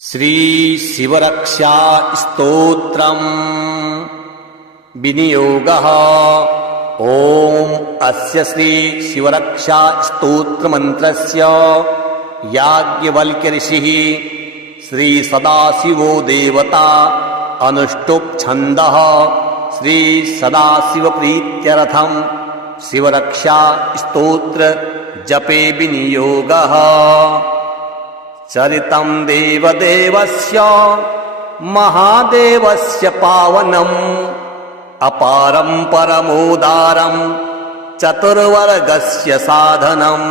श्री शिवरक्षा स्तोत्रम् विनियोगः। ओम अस्य श्री शिवरक्षा स्तोत्र मंत्रस्य याज्ञवल्क्य ऋषिः श्री सदाशिवो देवता अनुष्टुप् छन्दः श्री सदाशिव प्रीत्यर्थं शिवरक्षा स्तोत्र जपे विनियोगः। चरितं देवदेवस्य महादेवस्य पावनम् अपारं परमोदारं चतुर्वर्गस्य साधनम्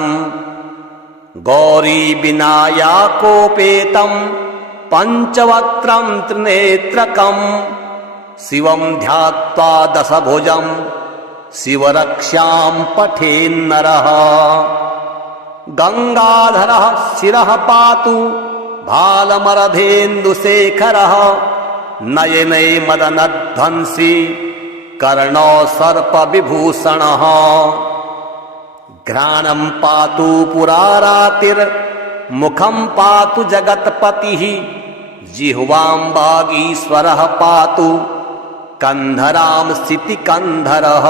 गौरी विनायकोपेतं पंचवक्त्रं त्रिनेत्रकं शिवं ध्यात्वा दशभुजं शिवरक्षां पठेन्नरः। गंगाधरः शिरः पातु भालमरधेन्दुशेखरः नयने मदनध्वंसी कर्णो सर्पविभूषणः। घ्राणं पातु पुरारातिर्मुखं पातु जगत्पतिः जिह्वां वागीश्वरः पातु कंधरां स्थितिकंधरः।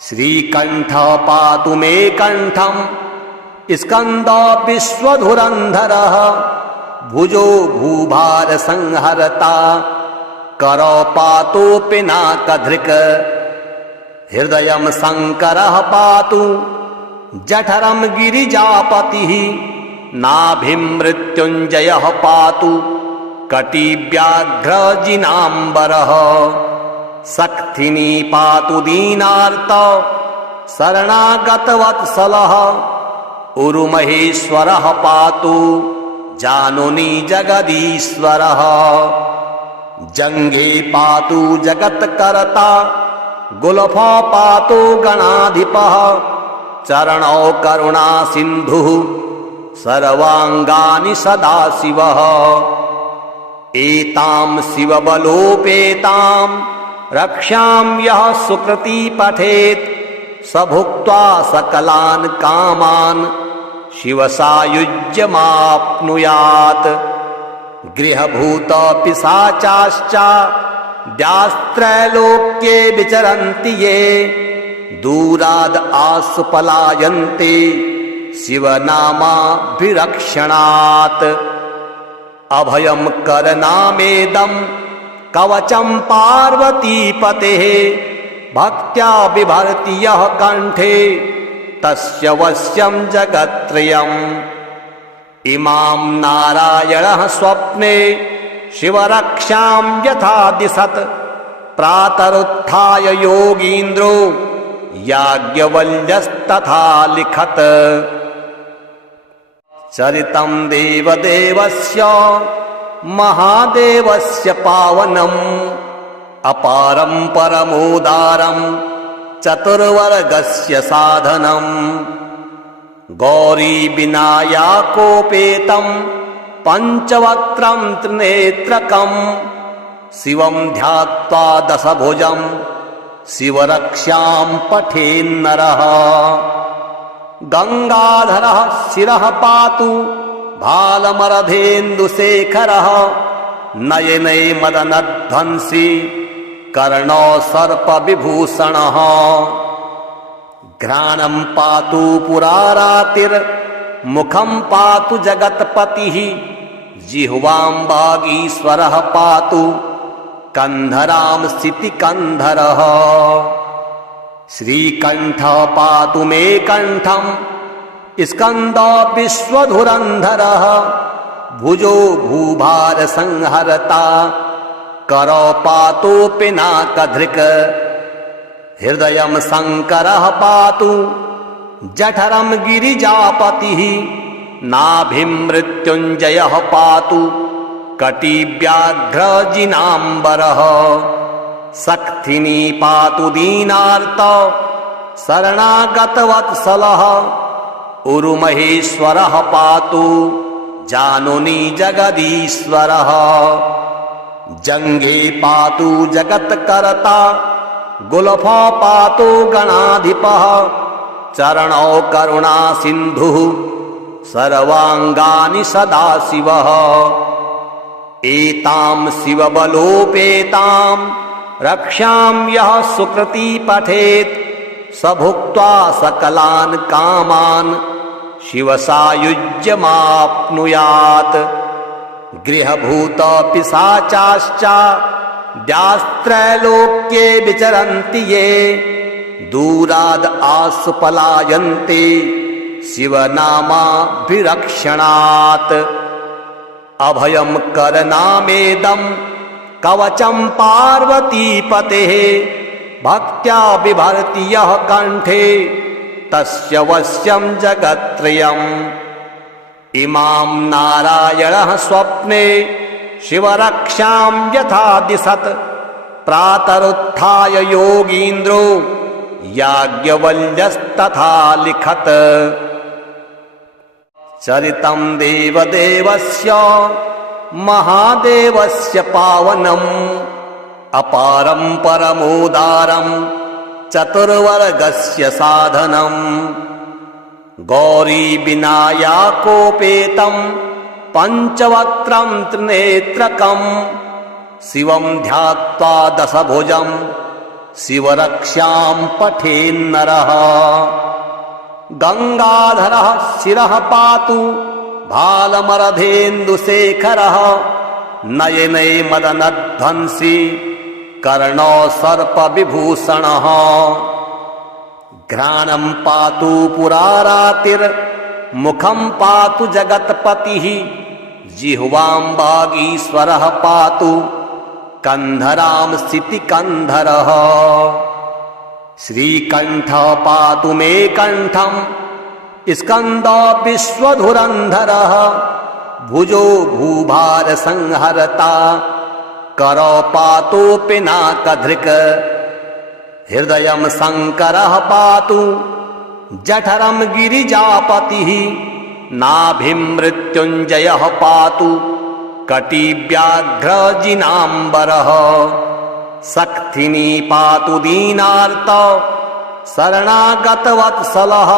श्रीकंठ पातु मे कंठं स्कंदो विश्वधुरंधरः भुजो भूभार संहरता करो पातु पिनाकधृक्। हृदयं शंकरः पातु जठरं गिरिजापतिः नाभिं मृत्युंजयः पातु कटिव्याघ्रजिनाम्बरः। सक्थिनी पातु दीनार्त शरणागतवत्सलः उरुमहेश्वरः पातु जानुनी जगदीश्वरः। जंघे पातु जगत्कर्ता गुल्फो पातु गणाधिपः चरणौ करुणा सिन्धुः सर्वांगानि सदाशिवः। एतां शिवबलोपेतां रक्षां यः सुकृती पठेत् स भुक्त्वा सकलान् कामान् शिवसायुज्यमाप्नुयात्। गृहभूत पिशाचाश्च द्यास्त्रैलोक्ये विचरन्ति ये दूराद् आसु पलायन्ते शिवनामाभिरक्षणात्। अभयं करनामेदं कवचं पार्वतीपतेः भक्त्या बिभर्ति यः कंठे तस्य वश्यं जगत्त्रयम्। इमां नारायणः स्वप्ने शिवरक्षां यथा दिशत् प्रातरुत्थाय योगीन्द्रो याज्ञवल्क्यस्तथा लिखत्। चरितं देवदेवस्य महादेवस्य पावनम् अपारं परमोदारं चतुर्वर्गस्य साधनम् गौरी विनायकोपेतं पंचवक्त्रं त्रिनेत्रकं शिवं ध्यात्वा दशभुजं शिवरक्षां पठेन्नरः। गंगाधरः शिरः पातु भालमरधेन्दुशेखरः नयने मदनध्वंसी कर्णो सर्पविभूषणः। घ्राणं पातु पुरारातिर्मुखं पातु जगत्पतिः जिह्वां वागीश्वरः पातु कंधरां स्थितिकंधरः। श्रीकंठ पातु मे कंठं स्कंदो विश्वधुरंधरः भुजो भूभार संहरता करो पातु पिनाकधृक्। हृदयं शंकरः पातु जठरं गिरिजापतिः नाभिं मृत्युंजयः पातु कटिव्याघ्रजिनाम्बरः। सक्थिनी पातु दीनार्त शरणागतवत्सलः उरुमहेश्वरः पातु जानुनी जगदीश्वरः। जंघे पातु जगत्कर्ता गुल्फो पातु गणाधिपः चरणौ करुणा सिन्धुः सर्वांगानि सदाशिवः। एतां शिवबलोपेतां रक्षां यः सुकृती पठेत् स भुक्त्वा सकलान् कामान् शिवसायुज्यमाप्नुयात्। गृहभूतपिशाचाश्च द्यास्त्रैलोक्ये विचरन्ति ये दूराद् आसुपलायन्ते शिवनामाभिरक्षणात्। अभयं करनामेदं कवचं पार्वतीपतेः भक्त्या बिभर्ति यः कण्ठे तस्य वश्यं जगत्त्रयम्। इमां नारायणः स्वप्ने शिवरक्षां यथा दिशत् प्रातरुत्थाय योगीन्द्रो याज्ञवल्क्यस्तथा लिखत्। चरितं देवदेवस्य महादेवस्य पावनम् अपारं परमोदारं चतुर्वर्गस्य साधनम्। गौरीविनायकोपेतं पञ्चवक्त्रं त्रिनेत्रकं शिवं ध्यात्वा दशभुजं शिवरक्षां पठेन्नरः। गंगाधरः शिरः पातु भालमरधेन्दुशेखरः नयने मदनध्वंसी कर्णो सर्पविभूषणः। घ्राणं पातु पुरारातिर्मुखं पातु जगत्पतिः जिह्वां वागीश्वरः पातु कन्धरां स्थितिकन्धरः। श्रीकण्ठः पातु मे कण्ठं स्कन्दो विश्वधुरन्धरः भुजो भूभारसंहरता करो पातु पिनाकधृक्। हृदयं शङ्करः पातु जठरं गिरिजापतिः नाभिं मृत्युञ्जयः पातु कटिव्याघ्रजिनाम्बरः। सक्थिनी पातु दीनार्त शरणागतवत्सलः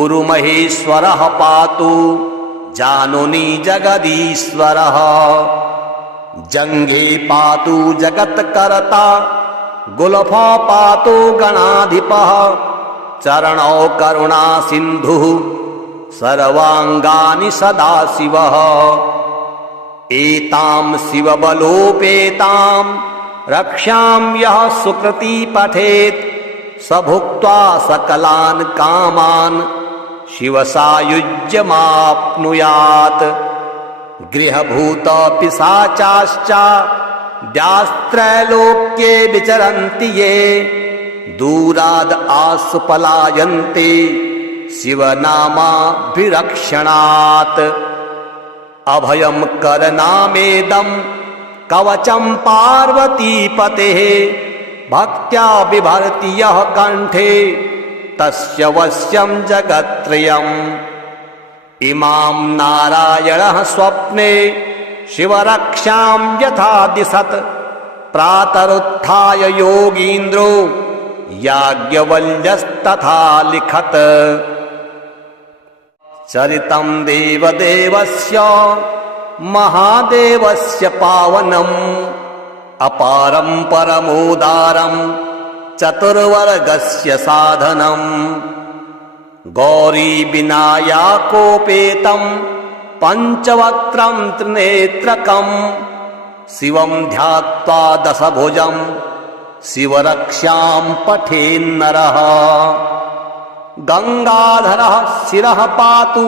उरुमहेश्वरः पातु जानुनी जगदीश्वरः। जङ्घे पातु जगत्कर्ता गुल्फो पातु गणाधिपः चरणौ करुणासिन्धुः सर्वाङ्गानि सदाशिवः। एतां शिवबलोपेतां रक्षां यः सुकृती पठेत् स भुक्त्वा सकलान् कामान् शिवसायुज्यमाप्नुयात्। गृहभूतपिशाचाश्च द्यास्त्रैलोक्ये विचरन्ति ये दूराद् आसुपलायन्ते शिवनामाभिरक्षणात्। अभयं करनामेदं कवचं पार्वतीपतेः भक्त्या बिभर्ति यः कण्ठे तस्य वश्यं जगत्त्रयम्। इमां नारायणः स्वप्ने शिवरक्षां यथा दिशत् प्रातरुत्थाय योगीन्द्रो याज्ञवल्क्यस्तथा लिखत्। चरितं देवदेवस्य महादेवस्य पावनम् अपारं परमोदारं चतुर्वर्गस्य साधनम्। गौरीविनायकोपेतं पञ्चवक्त्रं त्रिनेत्रकं शिवं ध्यात्वा दशभुजं शिवरक्षां पठेन्नरः। गंगाधरः शिरः पातु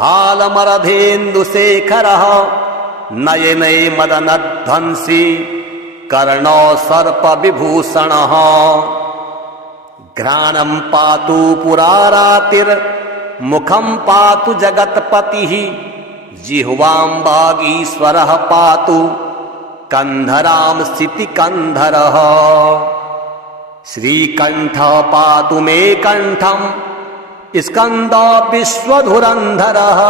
भालमरधेन्दुशेखरः नयने मदनध्वंसी कर्णो सर्पविभूषणः। घ्राणं पातु पुरारातिर्मुखं पातु जगत्पतिः जिह्वां वागीश्वरः पातु कन्धरां स्थितिकन्धरः। श्रीकण्ठः पातु मे कण्ठं स्कन्दो विश्वधुरन्धरः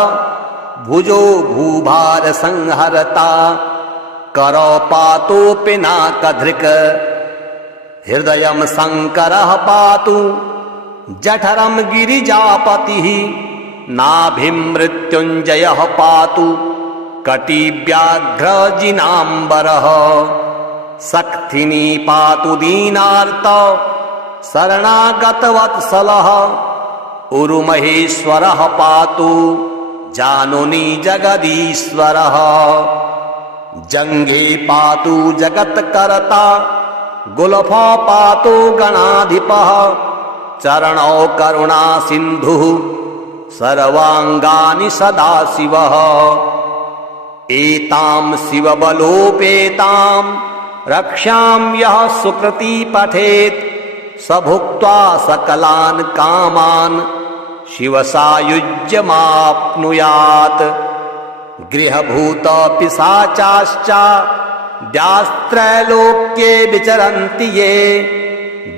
भुजो भूभारसंहरता करो पातु पिनाकधृक्। हृदयं शङ्करः पातु जठरं गिरिजापतिः नाभिमृत्युञ्जयः पातु कटिव्याघ्रजिनाम्बरः सक्थिनी पातु दीनार्त शरणागतवत्सलः उरुमहेश्वरः पातु जानुनी जगदीश्वरः जङ्घे पातु जगत्कर्ता गुल्फा पातु गणाधिपः चरणौ करुणा सिन्धुः सर्वाङ्गानि सदाशिवः एतां शिवबलोपेतां रक्षां यः सुकृती पठेत् स भुक्त्वा सकलान् कामान् शिवसायुज्यमाप्नुयात् गृहभूतपिशाचाश्च द्यास्त्रैलोक्ये विचरन्ति ये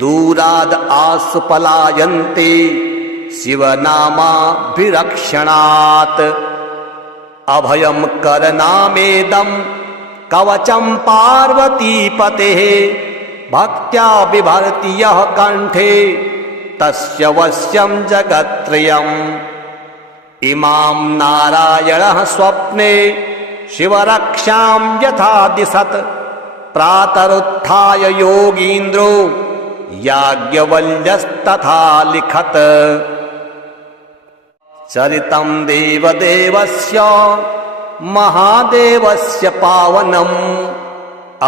दूराद् आसुपलायन्ते शिवनामाभिरक्षणात् अभयं करनामेदं कवचं पार्वतीपतेः भक्त्या बिभर्ति यः कण्ठे तस्य वश्यं जगत्त्रयम् इमां नारायणः स्वप्ने शिवरक्षां यथा दिशत् प्रातरुत्थाय योगीन्द्रो याज्ञवल्क्यस्तथा लिखत् चरितं देवदेवस्य महादेवस्य पावनम्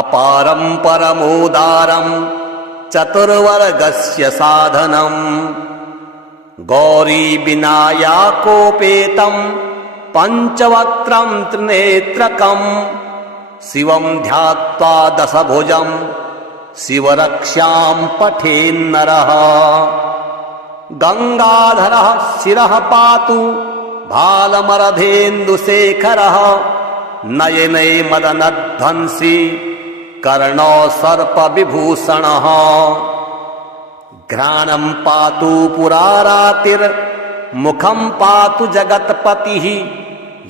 अपारं परमोदारं चतुर्वर्गस्य साधनम् गौरीविनायकोपेतं पञ्चवक्त्रं त्रिनेत्रकम् शिवं ध्यात्वा दशभुजं शिवरक्षां पठेन्नरः गंगाधरः शिरः पातु भालमरधेन्दुशेखरः नयने मदनध्वंसी कर्णो सर्पविभूषणः घ्राणं पातु पुरारातिर्मुखं पातु जगत्पतिः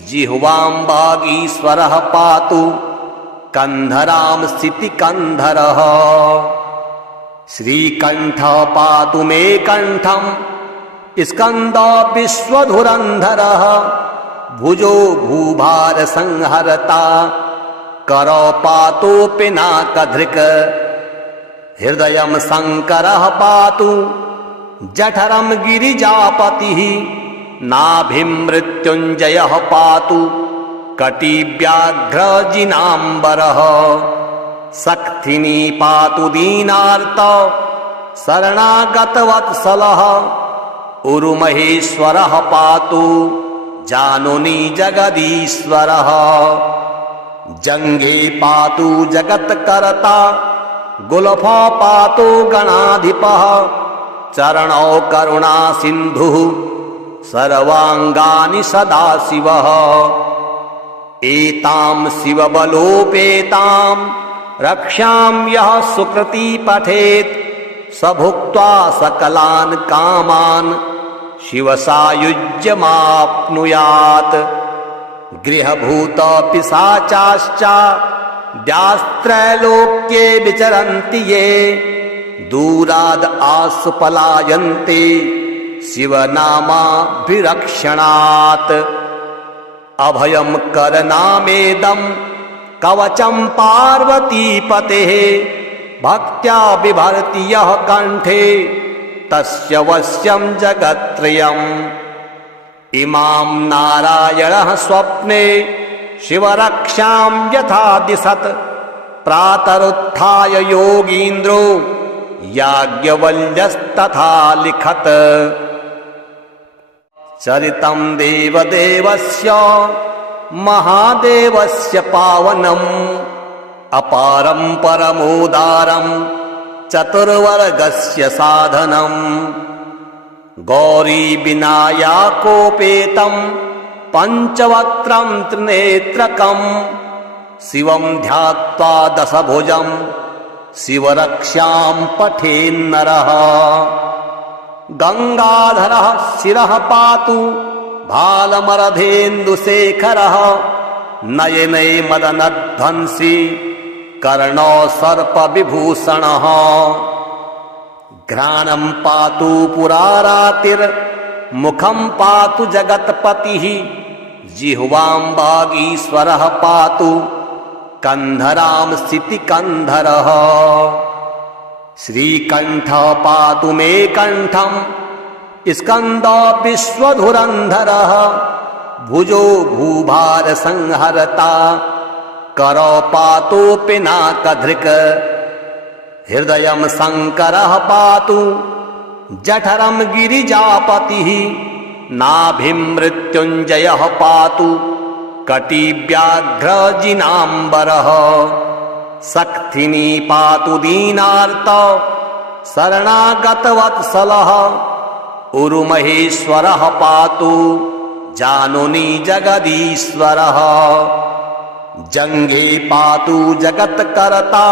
जिह्वां वागीश्वरः पातु कन्धरां स्थितिकन्धरः श्रीकण्ठः पातु मे कण्ठं स्कन्दो विश्वधुरन्धरः भुजो भूभारसंहरता करो पातु पिनाकधृक् हृदयं शङ्करः पातु जठरं गिरिजापतिः नाभिं मृत्युञ्जयः पातु कटिव्याघ्रजिनाम्बरः सक्थिनी पातु दीनार्त शरणागतवत्सलः उरुमहेश्वरः पातु जानुनी जगदीश्वरः जङ्घे पातु जगत्कर्ता गुल्फा पातु गणाधिपः चरणौ करुणा सिन्धुः सर्वाङ्गानि सदाशिवः एतां शिवबलोपेतां रक्षां यः सुकृती पठेत् स भुक्त्वा सकलान् कामान् शिवसायुज्यमाप्नुयात् गृहभूतपिशाचाश्च द्यास्त्रैलोक्ये विचरन्ति ये दूराद् आसुपलायन्ते शिवनामाभिरक्षणात् अभयं करनामेदं कवचं पार्वतीपतेः भक्त्या बिभर्ति यः कण्ठे तस्य वश्यं जगत्त्रयम् इमां नारायणः स्वप्ने शिवरक्षां यथा दिशत् प्रातरुत्थाय योगीन्द्रो याज्ञवल्क्यस्तथा लिखत् चरितं देवदेवस्य महादेवस्य पावनम् अपारं परमोदारं चतुर्वर्गस्य साधनम् गौरीविनायकोपेतं पञ्चवक्त्रं त्रिनेत्रकम् शिवं ध्यात्वा दशभुजं शिवरक्षां पठेन्नरः गंगाधरः शिरः पातु भालमरधेन्दुशेखरः नयने मदनध्वंसी कर्णो सर्पविभूषणः घ्राणं पातु पुरारातिर्मुखं मुखं पातु जगत्पतिः जिह्वां वागीश्वरः पातु कंधरां स्थितिकन्धरः श्रीकण्ठः पातु मे कण्ठं स्कन्दो विश्वधुरन्धरः भुजो भूभार संहरता करो पातु पिनाकधृक् हृदयं शङ्करः पातु जठरं गिरिजापतिः नाभिं मृत्युञ्जयः पातु कटिव्याघ्रजिनाम्बरः शक्तिनी पातु दीनार्त शरणागतवत्सलः उरुमहेश्वरः पातु जानुनी जगदीश्वरः जङ्घे पातु जगत्कर्ता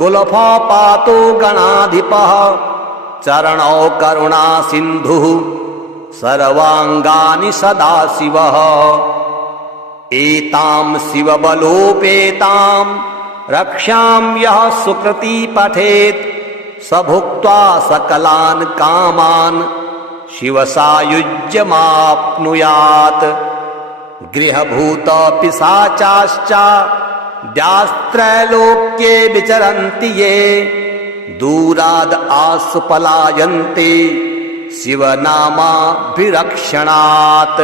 गुल्फो पातु गणाधिपः चरणौ करुणा सिन्धुः सर्वाङ्गानि सदाशिवः एतां शिवबलोपेतां रक्षां यः सुकृती पठेत् स भुक्त्वा सकलान् कामान् शिवसायुज्यमाप्नुयात् गृहभूतपिशाचाश्च द्यास्त्रैलोक्ये विचरन्ति ये दूराद् आसु पलायन्ते शिवनामाभिरक्षणात्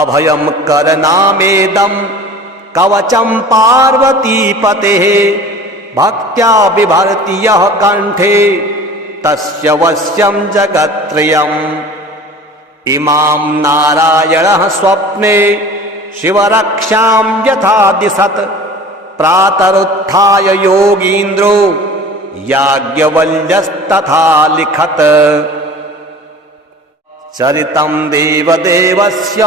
अभयं करनामेदं कवचं पार्वतीपतेः भक्त्या बिभर्ति यः कण्ठे तस्य वश्यं जगत्त्रयम् इमां नारायणः स्वप्ने शिवरक्षां यथा दिशत् प्रातरुत्थाय योगीन्द्रो याज्ञवल्क्यस्तथा लिखत् चरितं देवदेवस्य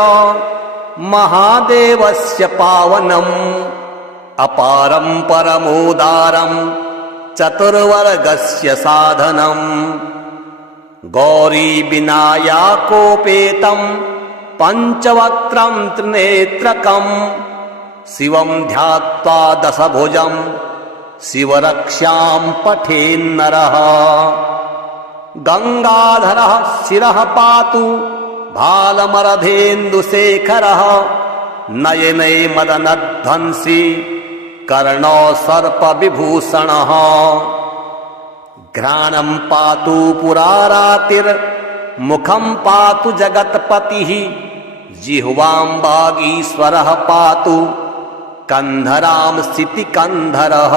महादेवस्य पावनम् अपारं परमोदारं चतुर्वर्गस्य साधनम् गौरी विनायकोपेतं पञ्चवक्त्रं त्रिनेत्रकं शिवं ध्यात्वा दशभुजं शिवरक्षां पठेन्नरः गंगाधरः शिरः पातु भालमरधेन्दुशेखरः नयने मदनध्वंसी कर्णो सर्पविभूषणः घ्राणं पातु पुरारातिर्मुखं पातु जगत्पतिः जिह्वां वागीश्वरः पातु कंधरां स्थितिकन्धरः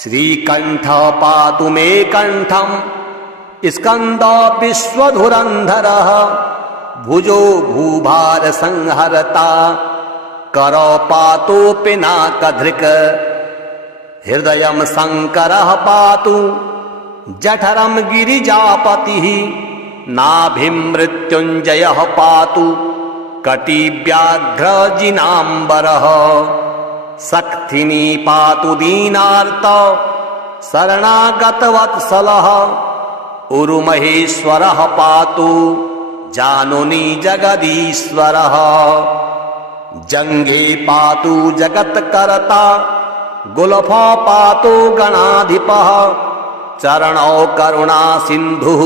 श्रीकण्ठः पातु मे कण्ठं स्कन्दो विश्वधुरन्धरः भुजो भूभार संहरता करो पातु पिनाकधृक् हृदयं शङ्करः पातु जठरं गिरिजापतिः नाभिं मृत्युञ्जयः पातु कटिव्याघ्रजिनाम्बरः शक्तिनी पातु दीनार्त शरणागतवत्सलः उरुमहेश्वरः पातु जानुनी जगदीश्वरः जङ्घे पातु जगत्कर्ता गुल्फो पातु गणाधिपः चरणौ करुणा सिन्धुः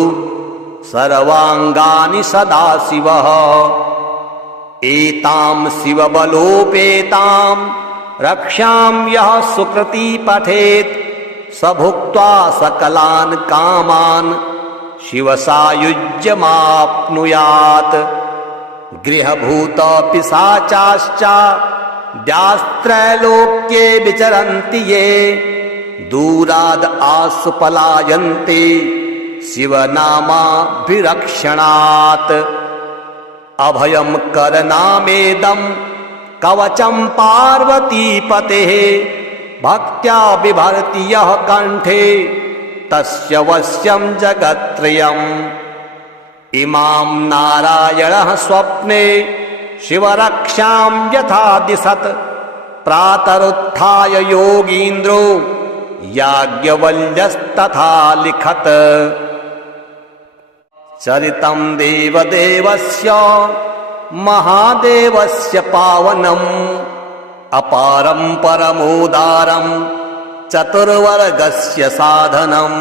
सर्वाङ्गानि सदाशिवः एतां शिवबलोपेतां रक्षां यः सुकृती पठेत् स भुक्त्वा सकलान् कामान् शिवसायुज्यमाप्नुयात् गृहभूतपिशाचाश्च द्यास्त्रैलोक्ये विचरन्ति ये दूराद् आसु पलायन्ते शिवनामाभिरक्षणात् अभयं करनामेदं कवचं पार्वतीपतेः भक्त्या बिभर्ति यः कण्ठे तस्य वश्यं जगत्त्रयम् इमां नारायणः स्वप्ने शिवरक्षां यथा दिशत् प्रातरुत्थाय योगीन्द्रो याज्ञवल्क्यस्तथा लिखत् चरितं देवदेवस्य महादेवस्य पावनम् अपारं परमोदारं चतुर्वर्गस्य साधनम्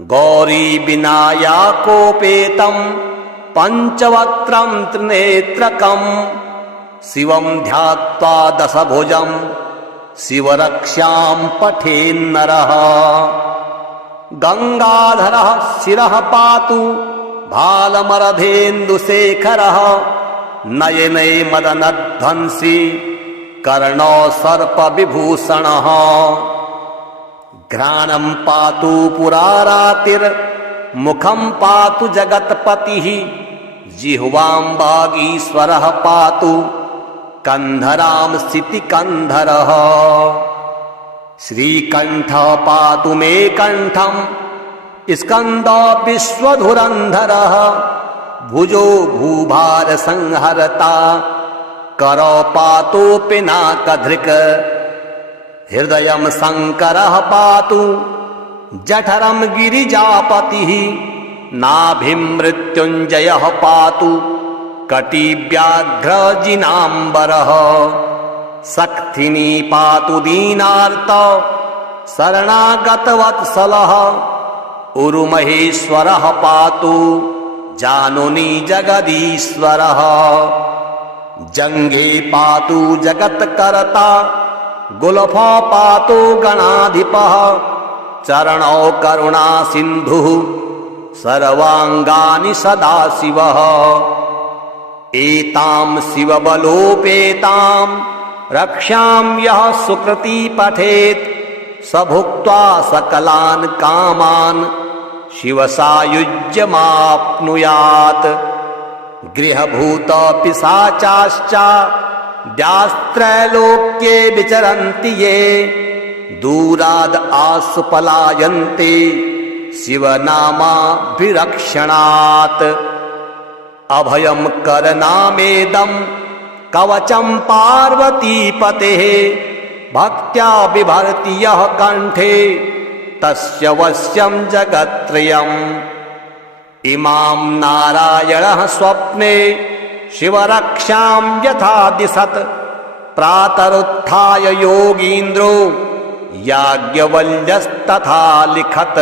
गौरी विनायकोपेतं पंचवक्त्रं त्रिनेत्रकं शिवं ध्यात्वा दशभुजं शिवरक्षां पठेन्नरः। गंगाधरः शिरः पातु भालमरधेन्दुशेखरः नयने मदनध्वंसी कर्णो सर्पविभूषणः। घ्राणं पातु पुरारातिर्मुखं पातु जगत्पतिः जिह्वां वागीश्वरः पातु कंधरां स्थितिकंधरः। श्रीकंठः पातु मे कंठं स्कंदो विश्वधुरंधरः भुजो भूभार संहरता करो पातु पिनाकधृक्। हृदयं शंकरः पातु जठरं गिरिजापतिः नाभिं मृत्युंजयः पातु कटिव्याघ्रजिनाम्बरः। सक्थिनी पातु दीनार्त शरणागतवत्सलः उरुमहेश्वरः पातु जानुनी जगदीश्वरः। जंघे पातु जगत्कर्ता गुलफो पातु गणाधिपः चरणौ करुणा सिन्धुः सर्वांगानि सदाशिवः। एतां शिवबलोपेतां रक्षां यः सुकृती पठेत् स भुक्त्वा सकलान् कामान् शिवसायुज्यमाप्नुयात्। गृहभूत पिशाचाश्च द्यास्त्रैलोक्ये विचरन्ति ये दूराद् आसु पलायन्ते शिवनामाभिरक्षणात्। अभयं करनामेदं कवचं पार्वतीपतेः भक्त्या बिभर्ति यः कंठे तस्य वश्यं जगत्त्रयम्। इमां नारायणः स्वप्ने शिवरक्षां यथा दिशत् प्रातरुत्थाय योगीन्द्रो याज्ञवल्क्यस्तथा लिखत्।